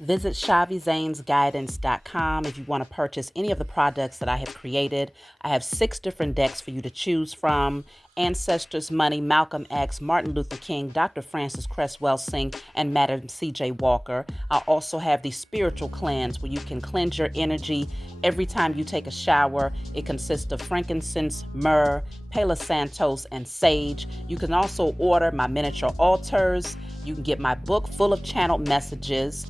Visit ShaviZanesGuidance.com if you want to purchase any of the products that I have created. I have 6 different decks for you to choose from: Ancestors Money, Malcolm X, Martin Luther King, Dr. Francis Cresswell Singh, and Madam C.J. Walker. I also have the Spiritual Cleanse, where you can cleanse your energy every time you take a shower. It consists of frankincense, myrrh, Palo Santos, and sage. You can also order my miniature altars. You can get my book full of channeled messages,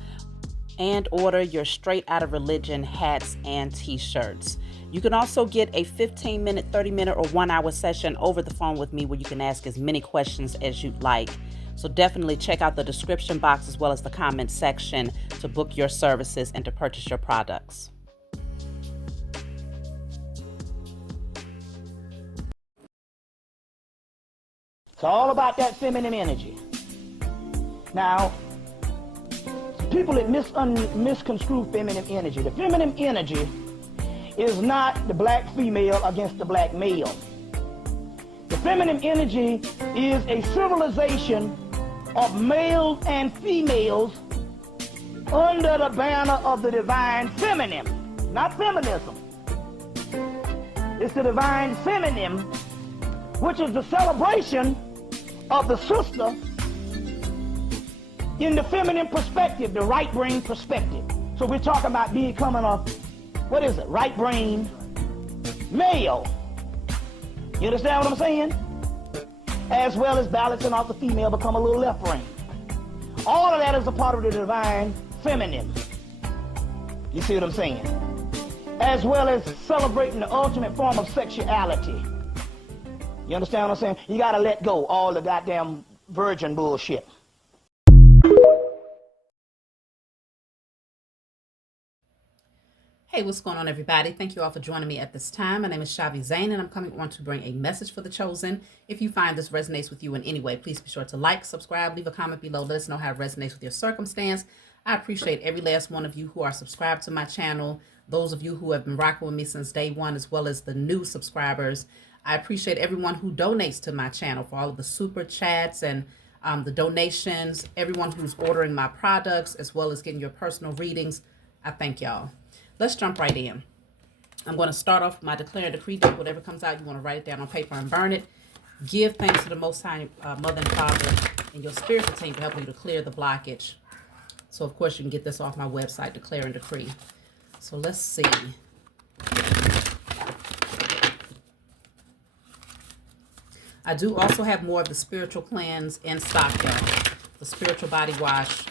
and order your Straight Outta Religion hats and t-shirts. You can also get a 15-minute, 30-minute, or 1-hour session over the phone with me where you can ask as many questions as you'd like. So definitely check out the description box as well as the comment section to book your services and to purchase your products. It's all about that feminine energy. Now, people that misconstrue feminine energy. The feminine energy is not the black female against the black male. The feminine energy is a civilization of males and females under the banner of the divine feminine, not feminism. It's the divine feminine, which is the celebration of the sister in the feminine perspective, the right brain perspective. So we're talking about becoming a, right brain male. You understand what I'm saying? As well as balancing off the female, become a little left brain. All of that is a part of the divine feminine. You see what I'm saying? As well as celebrating the ultimate form of sexuality. You understand what I'm saying? You gotta let go all the goddamn virgin bullshit. Hey, what's going on, everybody? Thank you all for joining me at this time. My name is Shavi Zane, and I'm coming on to bring a message for the chosen. If you find this resonates with you in any way, please be sure to like, subscribe, leave a comment below. Let us know how it resonates with your circumstance. I appreciate every last one of you who are subscribed to my channel, those of you who have been rocking with me since day one, as well as the new subscribers. I appreciate everyone who donates to my channel for all of the super chats and the donations, everyone who's ordering my products, as well as getting your personal readings. I thank y'all. Let's jump right in. I'm going to start off with my declare and decree deck. Whatever comes out, you want to write it down on paper and burn it. Give thanks to the Most High Mother and Father and your spiritual team for helping you to clear the blockage. So, of course, you can get this off my website, Declare and Decree. So, let's see. I do also have more of the spiritual cleanse in stock, y'all. The spiritual body wash,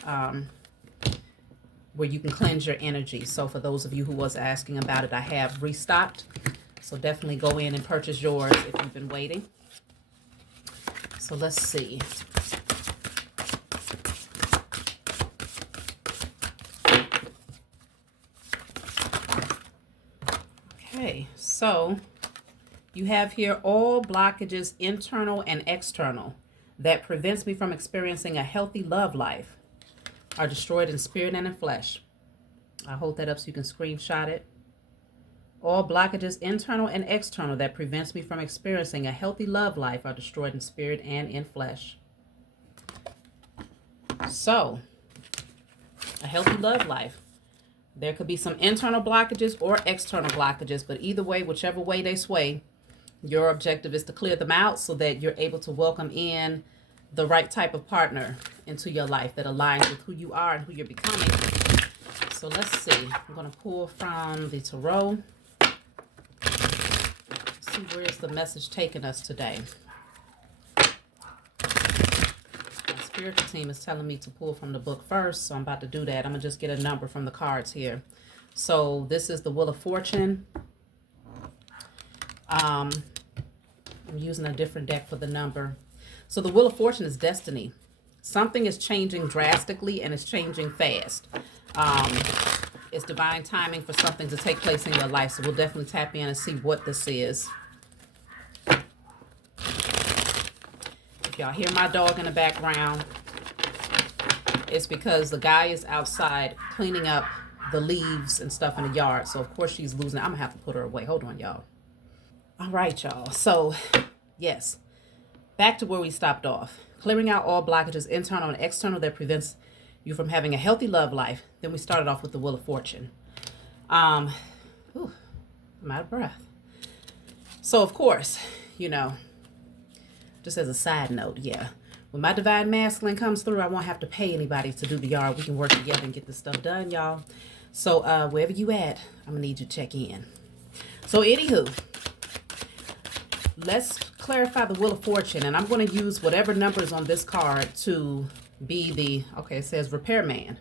where you can cleanse your energy. So for those of you who was asking about it, I have restocked. So definitely go in and purchase yours if you've been waiting. So let's see. Okay, so you have here all blockages, internal and external, that prevents me from experiencing a healthy love life are destroyed in spirit and in flesh. I'll hold that up so you can screenshot it. All blockages, internal and external, that prevents me from experiencing a healthy love life are destroyed in spirit and in flesh. So, a healthy love life. There could be some internal blockages or external blockages, but either way, whichever way they sway, your objective is to clear them out so that you're able to welcome in the right type of partner into your life that aligns with who you are and who you're becoming. So let's see. I'm going to pull from the tarot. Let's see, where's the message taking us today? My spiritual team is telling me to pull from the book first, so I'm about to do that. I'm going to just get a number from the cards here. So this is the Wheel of Fortune. I'm using a different deck for the number. So the Wheel of Fortune is destiny. Something is changing drastically and it's changing fast. It's divine timing for something to take place in your life. So we'll definitely tap in and see what this is. If y'all hear my dog in the background, it's because the guy is outside cleaning up the leaves and stuff in the yard. So of course she's losing it. I'm gonna have to put her away. Hold on, y'all. All right, y'all. So yes. Back to where we stopped off. Clearing out all blockages, internal and external, that prevents you from having a healthy love life. Then we started off with the Wheel of Fortune. Ooh, I'm out of breath. So, of course, just as a side note, when my divine masculine comes through, I won't have to pay anybody to do the yard. We can work together and get this stuff done, y'all. So, wherever you at, I'm going to need you to check in. So, anywho, let's clarify the Wheel of Fortune. And I'm going to use whatever numbers on this card to be the, okay, it says repairman.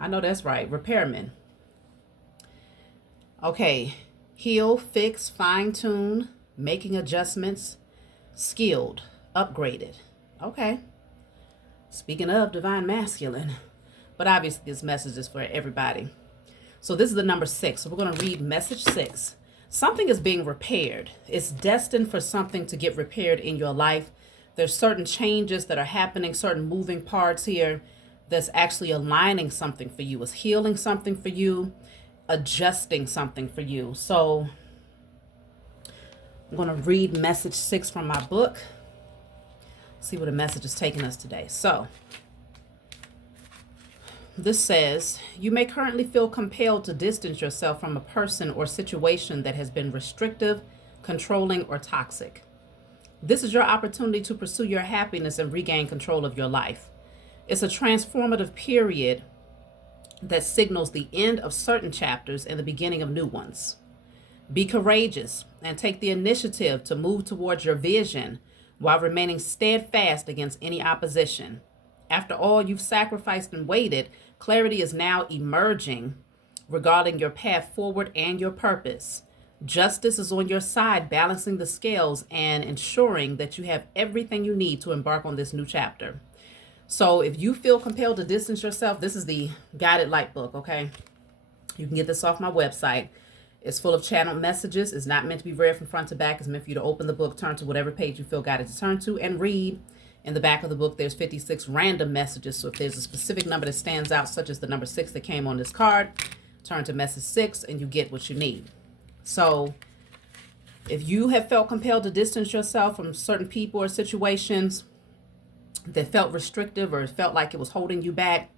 I know that's right, repairman. Okay, heal, fix, fine-tune, making adjustments, skilled, upgraded. Okay. Speaking of divine masculine, but obviously this message is for everybody. So this is the number 6. So we're going to read message 6. Something is being repaired. It's destined for something to get repaired in your life. There's certain changes that are happening, certain moving parts here that's actually aligning something for you. It's healing something for you, adjusting something for you. So I'm going to read message 6 from my book. See where the message is taking us today. So this says, you may currently feel compelled to distance yourself from a person or situation that has been restrictive, controlling, or toxic. This is your opportunity to pursue your happiness and regain control of your life. It's a transformative period that signals the end of certain chapters and the beginning of new ones. Be courageous and take the initiative to move towards your vision while remaining steadfast against any opposition. After all you've sacrificed and waited, clarity is now emerging regarding your path forward and your purpose. Justice is on your side, balancing the scales and ensuring that you have everything you need to embark on this new chapter. So if you feel compelled to distance yourself, this is the guided light book, okay? You can get this off my website. It's full of channeled messages. It's not meant to be read from front to back. It's meant for you to open the book, turn to whatever page you feel guided to turn to, and read. In the back of the book, there's 56 random messages. So if there's a specific number that stands out, such as the number 6 that came on this card, turn to message 6 and you get what you need. So if you have felt compelled to distance yourself from certain people or situations that felt restrictive or felt like it was holding you back,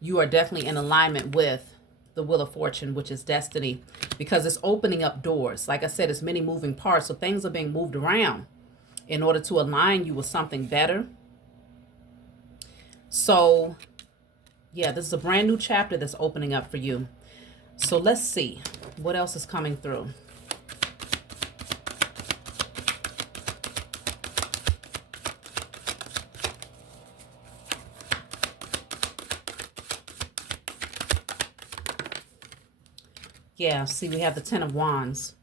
you are definitely in alignment with the Wheel of Fortune, which is destiny, because it's opening up doors. Like I said, it's many moving parts, so things are being moved around in order to align you with something better. So yeah, this is a brand new chapter that's opening up for you. So let's see what else is coming through. Yeah, see, we have the 10 of Wands.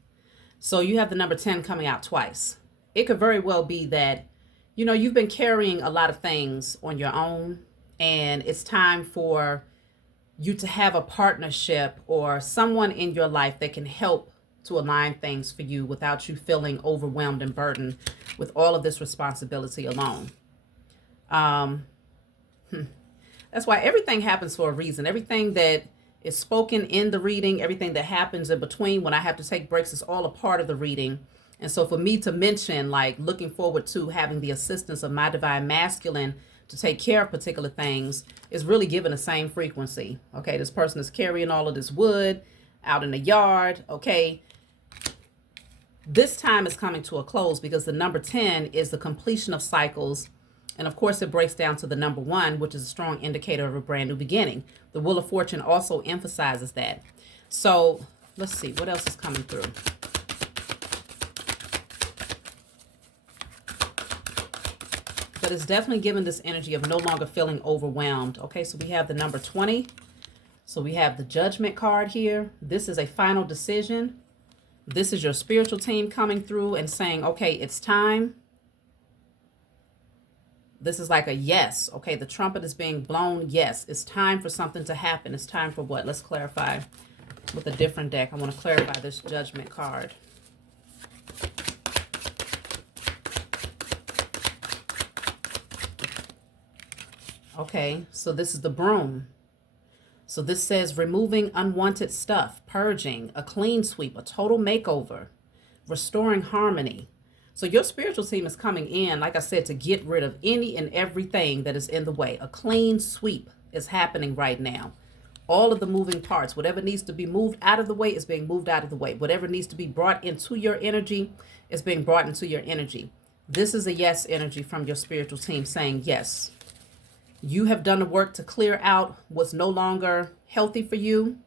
So you have the number 10 coming out twice. It could very well be that, you've been carrying a lot of things on your own, and it's time for you to have a partnership or someone in your life that can help to align things for you without you feeling overwhelmed and burdened with all of this responsibility alone. That's why everything happens for a reason. Everything that is spoken in the reading, everything that happens in between when I have to take breaks, is all a part of the reading. And so for me to mention, like, looking forward to having the assistance of my divine masculine to take care of particular things, is really given the same frequency. Okay, this person is carrying all of this wood out in the yard. Okay, this time is coming to a close because the number 10 is the completion of cycles. And of course, it breaks down to the number 1, which is a strong indicator of a brand new beginning. The Wheel of Fortune also emphasizes that. So let's see what else is coming through. But it's definitely given this energy of no longer feeling overwhelmed. Okay, so we have the number 20. So we have the Judgment card here. This is a final decision. This is your spiritual team coming through and saying, okay, it's time. This is like a yes. Okay, the trumpet is being blown. Yes, it's time for something to happen. It's time for what? Let's clarify with a different deck. I want to clarify this Judgment card. Okay, so this is the Broom. So this says removing unwanted stuff, purging, a clean sweep, a total makeover, restoring harmony. So your spiritual team is coming in, like I said, to get rid of any and everything that is in the way. A clean sweep, is happening right now. All of the moving parts, whatever needs to be moved out of the way is being moved out of the way. Whatever needs to be brought into your energy is being brought into your energy. This is a yes energy from your spiritual team saying yes. You have done the work to clear out what's no longer healthy for you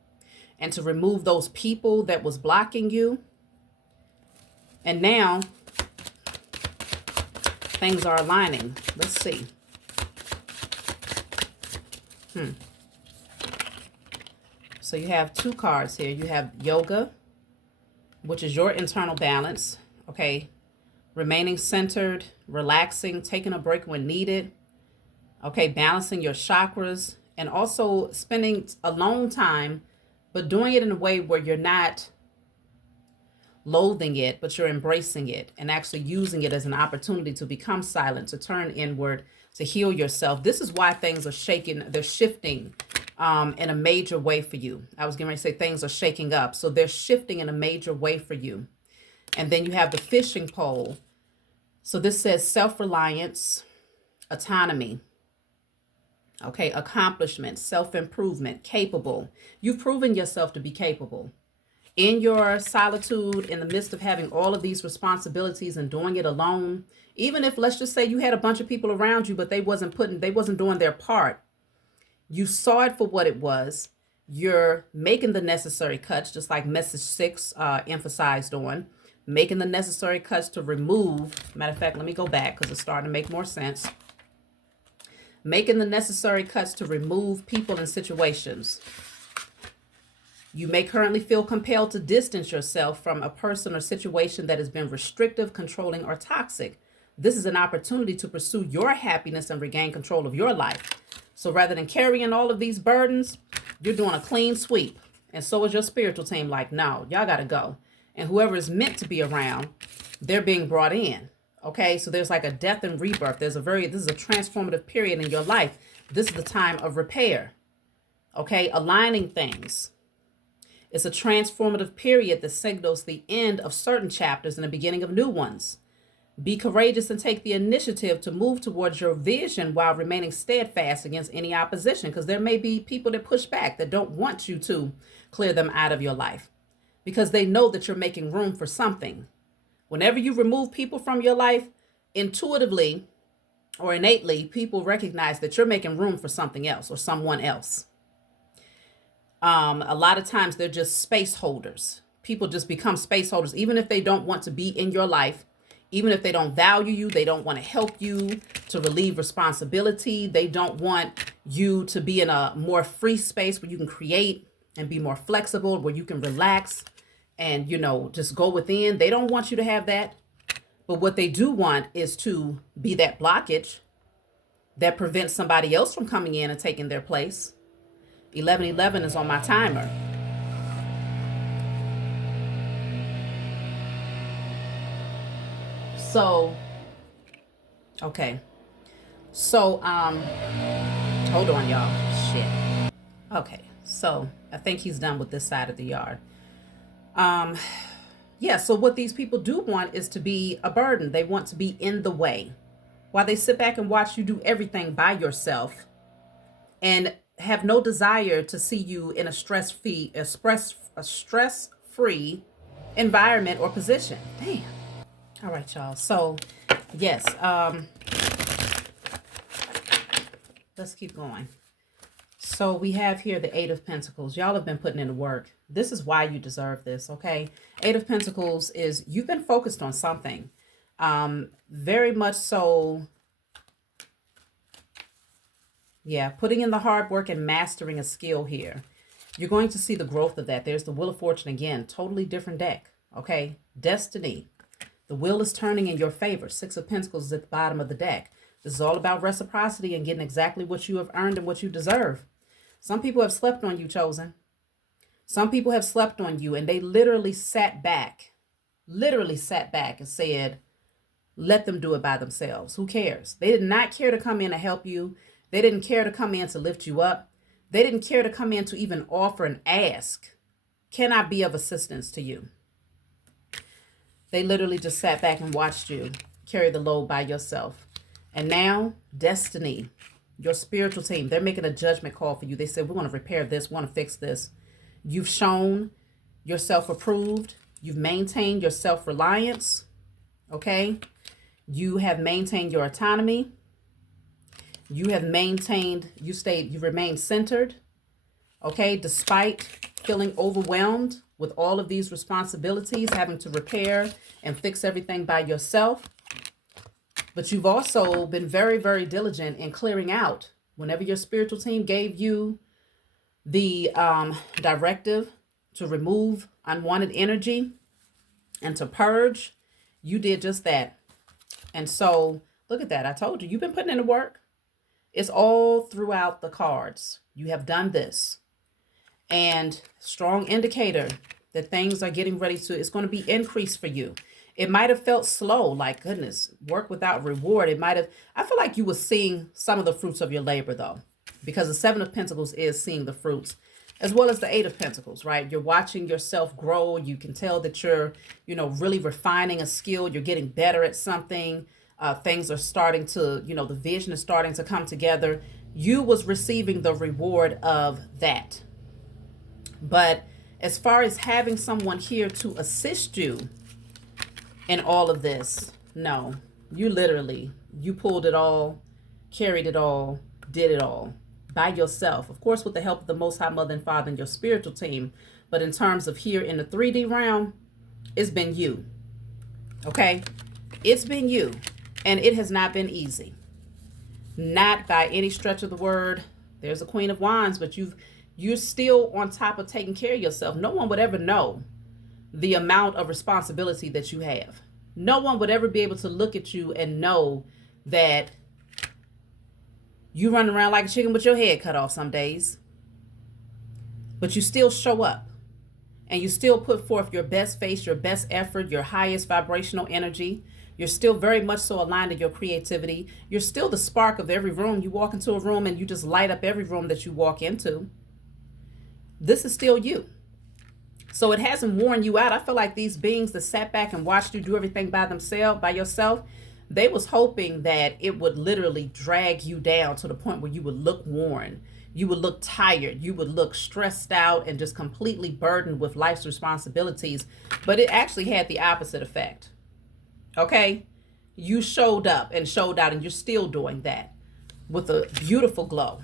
and to remove those people that was blocking you. And now things are aligning. Let's see. So you have two cards here. You have yoga, which is your internal balance. Okay. Remaining centered, relaxing, taking a break when needed. Okay. Balancing your chakras and also spending alone time, but doing it in a way where you're not loathing it, but you're embracing it and actually using it as an opportunity to become silent, to turn inward, to heal yourself. This is why things are shaking. They're shifting in a major way for you. I was going to say things are shaking up. So they're shifting in a major way for you. And then you have the fishing pole. So this says self-reliance, autonomy, okay, accomplishment, self-improvement, capable. You've proven yourself to be capable. In your solitude, in the midst of having all of these responsibilities and doing it alone, even if, let's just say, you had a bunch of people around you, but they wasn't doing their part. You saw it for what it was. You're making the necessary cuts, just like message 6 emphasized on, making the necessary cuts to remove. Matter of fact, let me go back because it's starting to make more sense. Making the necessary cuts to remove people and situations. You may currently feel compelled to distance yourself from a person or situation that has been restrictive, controlling, or toxic. This is an opportunity to pursue your happiness and regain control of your life. So rather than carrying all of these burdens, you're doing a clean sweep. And so is your spiritual team like, no, y'all got to go. And whoever is meant to be around, they're being brought in. Okay, so there's like a death and rebirth. This is a transformative period in your life. This is the time of repair. Okay, aligning things. It's a transformative period that signals the end of certain chapters and the beginning of new ones. Be courageous and take the initiative to move towards your vision while remaining steadfast against any opposition, because there may be people that push back that don't want you to clear them out of your life because they know that you're making room for something. Whenever you remove people from your life, intuitively or innately, people recognize that you're making room for something else or someone else. A lot of times they're just space holders. People just become space holders, even if they don't want to be in your life, even if they don't value you, they don't want to help you to relieve responsibility. They don't want you to be in a more free space where you can create and be more flexible, where you can relax and, just go within. They don't want you to have that. But what they do want is to be that blockage that prevents somebody else from coming in and taking their place. 1111 is on my timer. So, okay. So, hold on, y'all. Shit. Okay. So, I think he's done with this side of the yard. Yeah, so what these people do want is to be a burden. They want to be in the way while they sit back and watch you do everything by yourself and have no desire to see you in a stress-free environment or position. Damn. All right, y'all. So, yes, let's keep going. So we have here the 8 of Pentacles. Y'all have been putting in the work. This is why you deserve this, okay? 8 of Pentacles is you've been focused on something. Very much so. Yeah, putting in the hard work and mastering a skill here. You're going to see the growth of that. There's the Wheel of Fortune again. Totally different deck, okay? Destiny. The wheel is turning in your favor. 6 of Pentacles is at the bottom of the deck. This is all about reciprocity and getting exactly what you have earned and what you deserve. Some people have slept on you, chosen. Some people have slept on you and they literally sat back and said, let them do it by themselves. Who cares? They did not care to come in to help you. They didn't care to come in to lift you up. They didn't care to come in to even offer and ask, can I be of assistance to you? They literally just sat back and watched you carry the load by yourself. And now, destiny. Your spiritual team, they're making a judgment call for you. They said, we're going to repair this, we want to fix this. You've shown yourself approved. You've maintained your self-reliance. Okay. You have maintained your autonomy. You have maintained, you remained centered. Okay. Despite feeling overwhelmed with all of these responsibilities, having to repair and fix everything by yourself. But you've also been very, very diligent in clearing out. Whenever your spiritual team gave you the directive to remove unwanted energy and to purge, you did just that. And so look at that. I told you, you've been putting in the work. It's all throughout the cards. You have done this. And strong indicator that things are getting ready to, it's going to be increased for you. It might have felt slow, like, goodness, work without reward. It might have, I feel like you were seeing some of the fruits of your labor, though, because the Seven of Pentacles is seeing the fruits, as well as the Eight of Pentacles, right? You're watching yourself grow. You can tell that you're, really refining a skill. You're getting better at something. Things are starting to, the vision is starting to come together. You was receiving the reward of that. But as far as having someone here to assist you in all of this, no, you pulled it all, carried it all, did it all by yourself. Of course, with the help of the Most High Mother and Father and your spiritual team. But in terms of here in the 3D realm, it's been you. Okay? It's been you. And it has not been easy. Not by any stretch of the word. There's a Queen of Wands, but you're still on top of taking care of yourself. No one would ever know the amount of responsibility that you have. No one would ever be able to look at you and know that you run around like a chicken with your head cut off some days. But you still show up. And you still put forth your best face, your best effort, your highest vibrational energy. You're still very much so aligned to your creativity. You're still the spark of every room. You walk into a room and you just light up every room that you walk into. This is still you. So it hasn't worn you out. I feel like these beings that sat back and watched you do everything by yourself, they was hoping that it would literally drag you down to the point where you would look worn. You would look tired. You would look stressed out and just completely burdened with life's responsibilities. But it actually had the opposite effect. Okay? You showed up and showed out, and you're still doing that with a beautiful glow.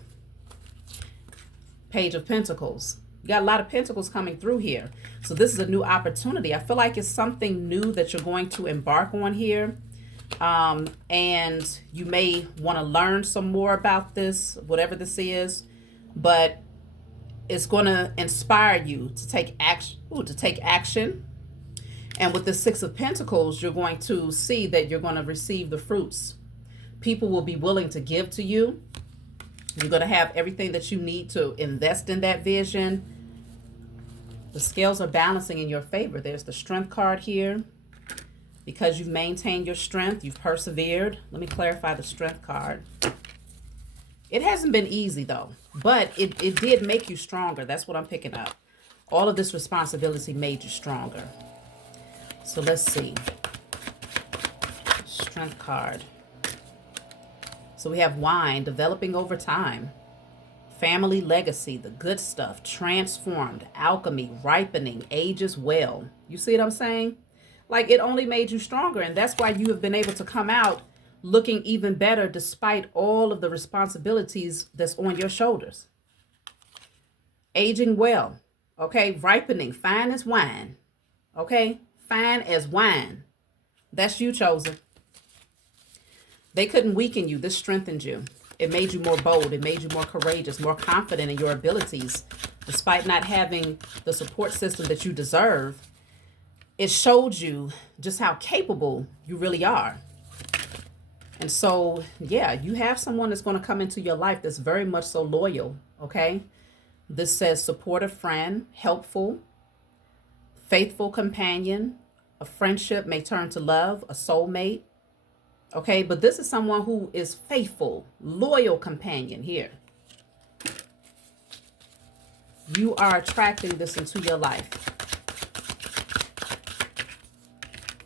Page of Pentacles. You got a lot of pentacles coming through here. So this is a new opportunity. I feel like it's something new that you're going to embark on here. And you may want to learn some more about this, whatever this is. But it's going to inspire you to take action. And with the Six of Pentacles, you're going to see that you're going to receive the fruits. People will be willing to give to you. You're going to have everything that you need to invest in that vision. The scales are balancing in your favor. There's the Strength card here. Because you've maintained your strength, you've persevered. Let me clarify the Strength card. It hasn't been easy, though. But it did make you stronger. That's what I'm picking up. All of this responsibility made you stronger. So let's see. Strength card. So we have wine, developing over time, family legacy, the good stuff, transformed, alchemy, ripening, ages well. You see what I'm saying? Like, it only made you stronger. And that's why you have been able to come out looking even better despite all of the responsibilities that's on your shoulders. Aging well. Okay. Ripening, fine as wine. Okay. Fine as wine. That's you, chosen. They couldn't weaken you. This strengthened you. It made you more bold. It made you more courageous, more confident in your abilities. Despite not having the support system that you deserve, it showed you just how capable you really are. And so, yeah, you have someone that's going to come into your life that's very much so loyal, okay? This says supportive friend, helpful, faithful companion. A friendship may turn to love, a soulmate. Okay, but this is someone who is faithful, loyal companion here. You are attracting this into your life.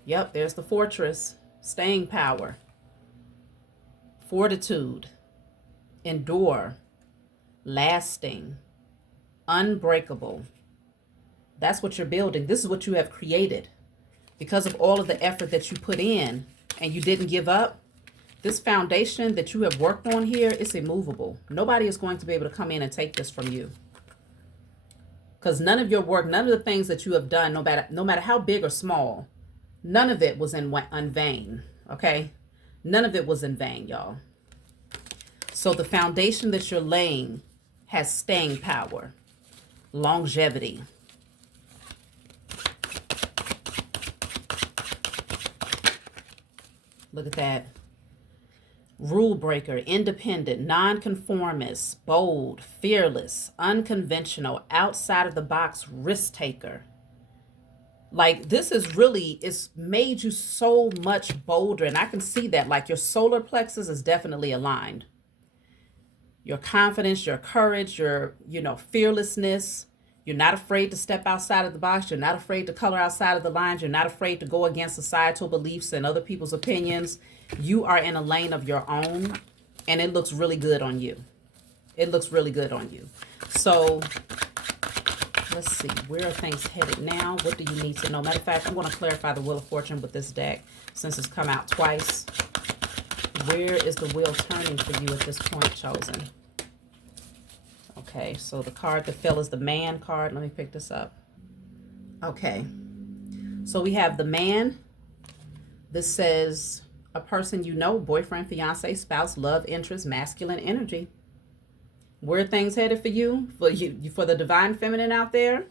Yep, there's the Fortress, staying power, fortitude. endure, lasting, unbreakable. That's what you're building. This is what you have created. Because of all of the effort that you put in and you didn't give up, this foundation that you have worked on here is immovable. Nobody is going to be able to come in and take this from you. Because none of your work, none of the things that you have done, no matter how big or small, none of it was in vain, okay? None of it was in vain, y'all. So the foundation that you're laying has staying power, longevity. Look at that. Rule breaker, independent, nonconformist, bold, fearless, unconventional, outside of the box, risk taker. Like, this is really, it's made you so much bolder. And I can see that, like, your solar plexus is definitely aligned. Your confidence, your courage, your, fearlessness. You're not afraid to step outside of the box. You're not afraid to color outside of the lines. You're not afraid to go against societal beliefs and other people's opinions. You are in a lane of your own, and it looks really good on you. It looks really good on you. So let's see, where are things headed now? What do you need to know? Matter of fact, I'm going to clarify the Wheel of Fortune with this deck since it's come out twice. Where is the wheel turning for you at this point, chosen? Okay, so the card that fell is the Man card. Let me pick this up. Okay, so we have the Man. This says a person you know, boyfriend, fiance, spouse, love interest, masculine energy. Where are things headed for you? For the divine feminine out there?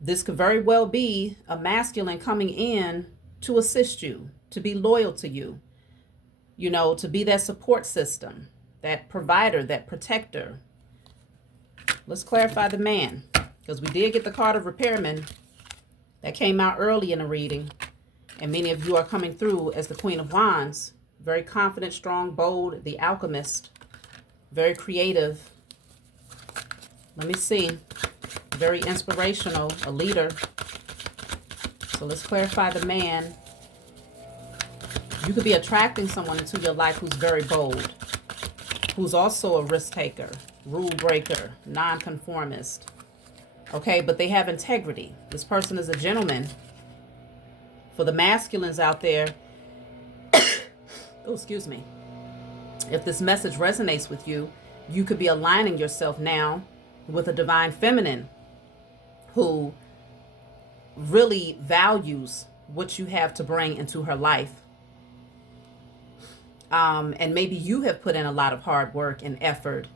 This could very well be a masculine coming in to assist you, to be loyal to you, to be that support system, that provider, that protector. Let's clarify the Man, because we did get the card of Repairman that came out early in the reading. And many of you are coming through as the Queen of Wands. Very confident, strong, bold, the Alchemist. Very creative. Let me see. Very inspirational, a leader. So let's clarify the Man. You could be attracting someone into your life who's very bold, who's also a risk taker, rule breaker, nonconformist. Okay, but they have integrity. This person is a gentleman. For the masculines out there, oh, excuse me. If this message resonates with you, you could be aligning yourself now with a divine feminine who really values what you have to bring into her life. And maybe you have put in a lot of hard work and effort,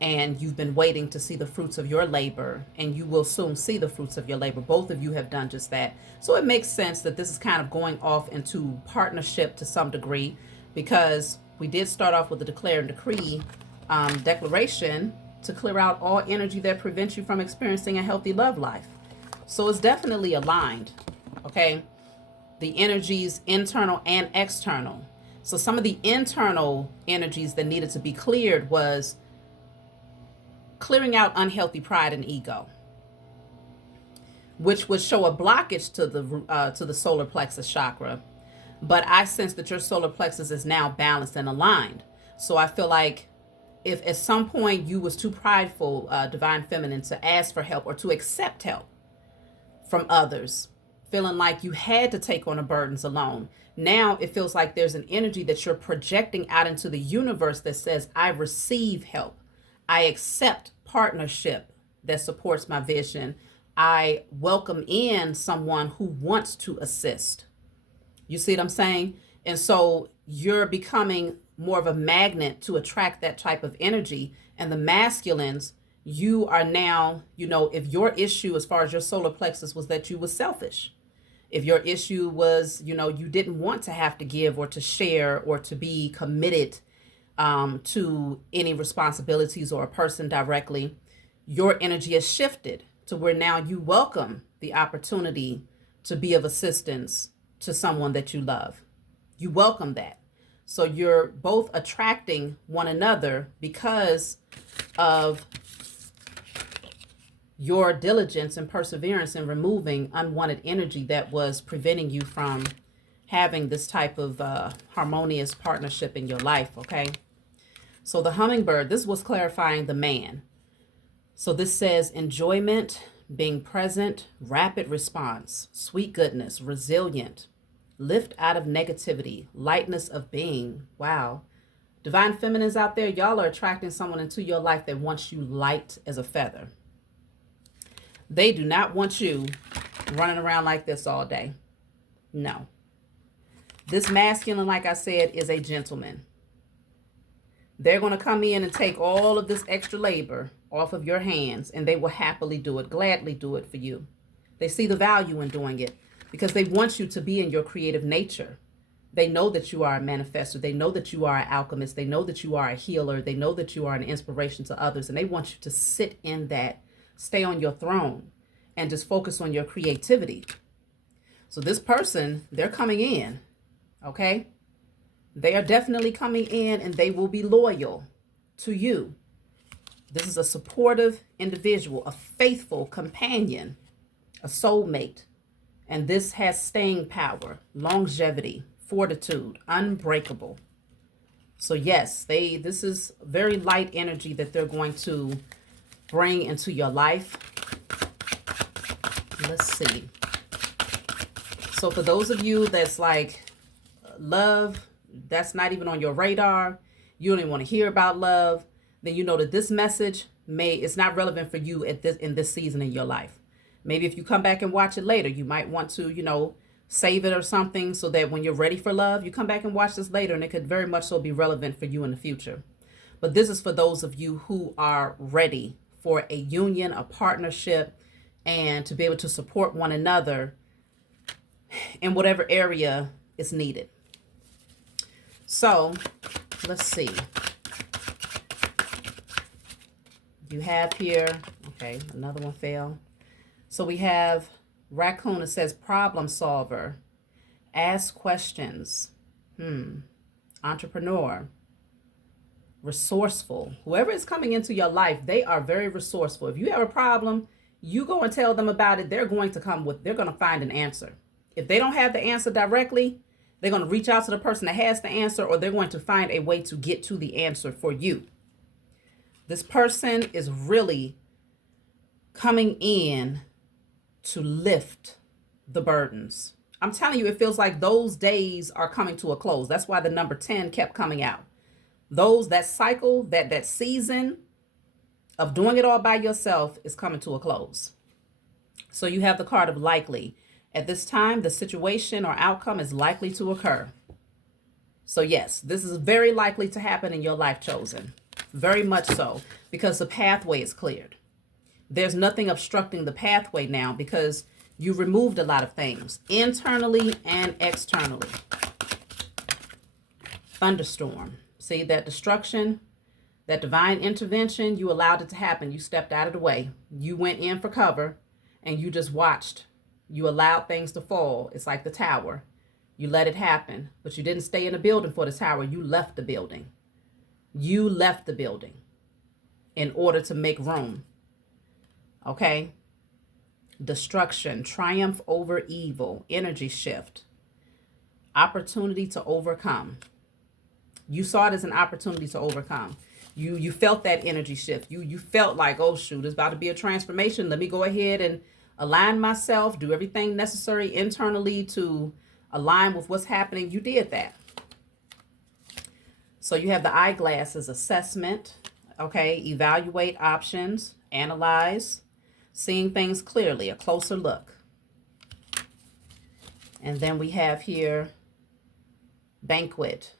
and you've been waiting to see the fruits of your labor, and you will soon see the fruits of your labor. Both of you have done just that. So it makes sense that this is kind of going off into partnership to some degree, because we did start off with the declare and decree declaration to clear out all energy that prevents you from experiencing a healthy love life. So it's definitely aligned, okay? The energies internal and external. So some of the internal energies that needed to be cleared was clearing out unhealthy pride and ego, which would show a blockage to the solar plexus chakra. But I sense that your solar plexus is now balanced and aligned. So I feel like if at some point you was too prideful, divine feminine, to ask for help or to accept help from others, feeling like you had to take on the burdens alone, now it feels like there's an energy that you're projecting out into the universe that says, I receive help. I accept partnership that supports my vision. I welcome in someone who wants to assist. You see what I'm saying? And so you're becoming more of a magnet to attract that type of energy. And the masculines, you are now, if your issue as far as your solar plexus was that you were selfish, if your issue was, you didn't want to have to give or to share or to be committed to any responsibilities or a person directly, your energy has shifted to where now you welcome the opportunity to be of assistance to someone that you love. You welcome that. So you're both attracting one another because of your diligence and perseverance in removing unwanted energy that was preventing you from having this type of harmonious partnership in your life, okay? So the hummingbird, this was clarifying the man. So this says enjoyment, being present, rapid response, sweet goodness, resilient, lift out of negativity, lightness of being. Wow. Divine feminines out there, y'all are attracting someone into your life that wants you light as a feather. They do not want you running around like this all day. No. This masculine, like I said, is a gentleman. They're going to come in and take all of this extra labor off of your hands, and they will happily do it, gladly do it for you. They see the value in doing it because they want you to be in your creative nature. They know that you are a manifestor. They know that you are an alchemist. They know that you are a healer. They know that you are an inspiration to others, and they want you to sit in that, stay on your throne, and just focus on your creativity. So this person, they're coming in, okay? They are definitely coming in, and they will be loyal to you. This is a supportive individual, a faithful companion, a soulmate. And this has staying power, longevity, fortitude, unbreakable. So yes, this is very light energy that they're going to bring into your life. Let's see. So for those of you that's like love, that's not even on your radar, you don't even want to hear about love, then you know that this message it's not relevant for you in this season in your life. Maybe if you come back and watch it later, you might want to, save it or something so that when you're ready for love, you come back and watch this later, and it could very much so be relevant for you in the future. But this is for those of you who are ready for a union, a partnership, and to be able to support one another in whatever area is needed. So let's see. You have here, okay, another one fell. So we have raccoon. It says problem solver, ask questions, entrepreneur, resourceful. Whoever is coming into your life, they are very resourceful. If you have a problem, you go and tell them about it. They're going to find an answer. If they don't have the answer directly, they're going to reach out to the person that has the answer, or they're going to find a way to get to the answer for you. This person is really coming in to lift the burdens. I'm telling you, it feels like those days are coming to a close. That's why the number 10 kept coming out. That cycle, that season of doing it all by yourself is coming to a close. So you have the card of likely. At this time, the situation or outcome is likely to occur. So yes, this is very likely to happen in your life, chosen. Very much so, because the pathway is cleared. There's nothing obstructing the pathway now because you removed a lot of things, internally and externally. Thunderstorm. See that destruction, that divine intervention, you allowed it to happen. You stepped out of the way. You went in for cover and you just watched. You allowed things to fall. It's like the tower. You let it happen, but you didn't stay in the building for the tower. You left the building. You left the building in order to make room. Okay? Destruction, triumph over evil, energy shift, opportunity to overcome. You saw it as an opportunity to overcome. You felt that energy shift. You felt like, oh shoot, it's about to be a transformation. Let me go ahead and align myself, do everything necessary internally to align with what's happening. You did that. So you have the eyeglasses, assessment, okay, evaluate options, analyze, seeing things clearly, a closer look. And then we have here banquet,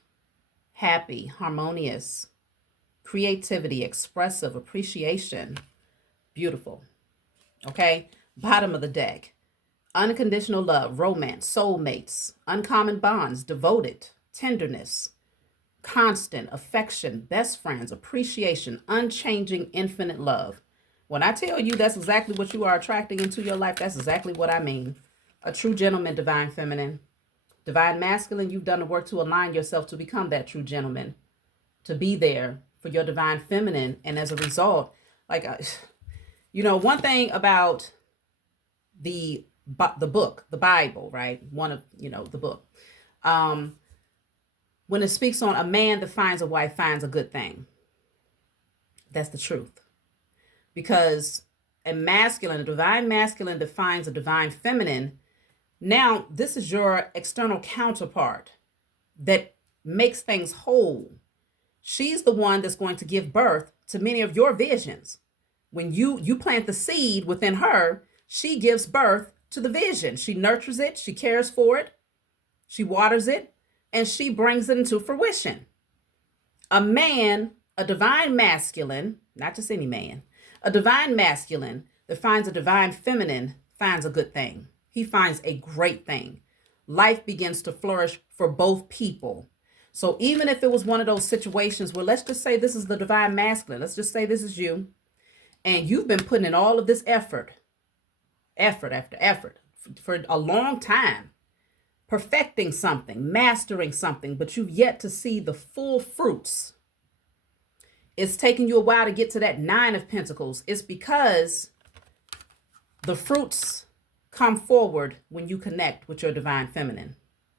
happy, harmonious, creativity, expressive, appreciation, beautiful. Okay, bottom of the deck, unconditional love, romance, soulmates, uncommon bonds, devoted, tenderness, constant, affection, best friends, appreciation, unchanging, infinite love. When I tell you that's exactly what you are attracting into your life, that's exactly what I mean. A true gentleman, divine feminine. Divine masculine, you've done the work to align yourself to become that true gentleman, to be there for your divine feminine. And as a result, one thing about the book, the Bible, right? One of, the book. When it speaks on a man that finds a wife finds a good thing. That's the truth. Because a divine masculine defines a divine feminine. Now, this is your external counterpart that makes things whole. She's the one that's going to give birth to many of your visions. When you plant the seed within her, she gives birth to the vision. She nurtures it, she cares for it, she waters it, and she brings it into fruition. A man, a divine masculine, not just any man, a divine masculine that finds a divine feminine finds a good thing. He finds a great thing. Life begins to flourish for both people. So even if it was one of those situations where, let's just say this is the divine masculine, let's just say this is you, and you've been putting in all of this effort after effort for a long time, perfecting something, mastering something, but you've yet to see the full fruits. It's taken you a while to get to that 9 of Pentacles. It's because the fruits come forward when you connect with your divine feminine.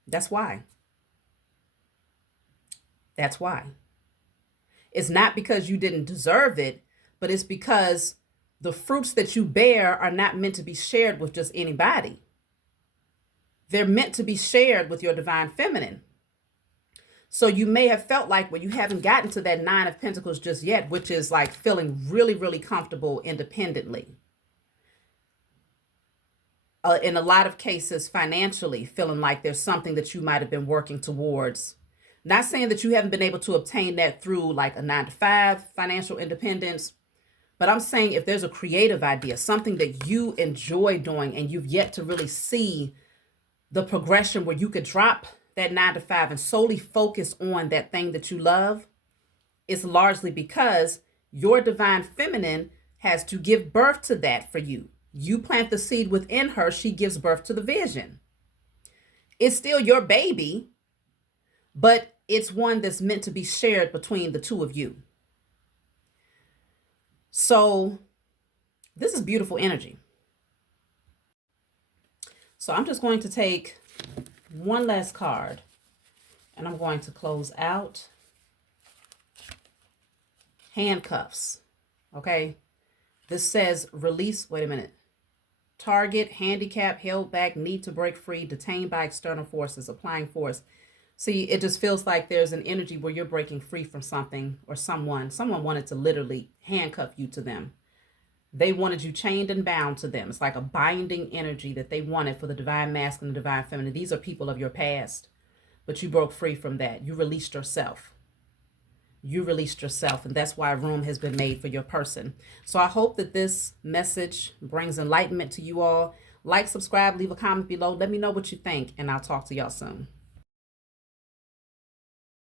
That's why. That's why. It's not because you didn't deserve it, but it's because the fruits that you bear are not meant to be shared with just anybody. They're meant to be shared with your divine feminine. So you may have felt like, well, you haven't gotten to that 9 of Pentacles just yet, which is like feeling really, really comfortable independently. In a lot of cases, financially, feeling like there's something that you might have been working towards. Not saying that you haven't been able to obtain that through like a 9-to-5 financial independence, but I'm saying if there's a creative idea, something that you enjoy doing and you've yet to really see the progression where you could drop that 9-to-5 and solely focus on that thing that you love, it's largely because your divine feminine has to give birth to that for you. You plant the seed within her, she gives birth to the vision. It's still your baby, but it's one that's meant to be shared between the two of you. So this is beautiful energy. So I'm just going to take one last card and I'm going to close out handcuffs. Okay. This says release. Wait a minute. Target, handicap, held back, need to break free, detained by external forces, applying force. See, it just feels like there's an energy where you're breaking free from something or someone. Someone wanted to literally handcuff you to them. They wanted you chained and bound to them. It's like a binding energy that they wanted for the divine masculine and divine feminine. These are people of your past, but you broke free from that. You released yourself. You released yourself, and that's why room has been made for your person. So I hope that this message brings enlightenment to you all. Like, subscribe, leave a comment below. Let me know what you think, and I'll talk to y'all soon.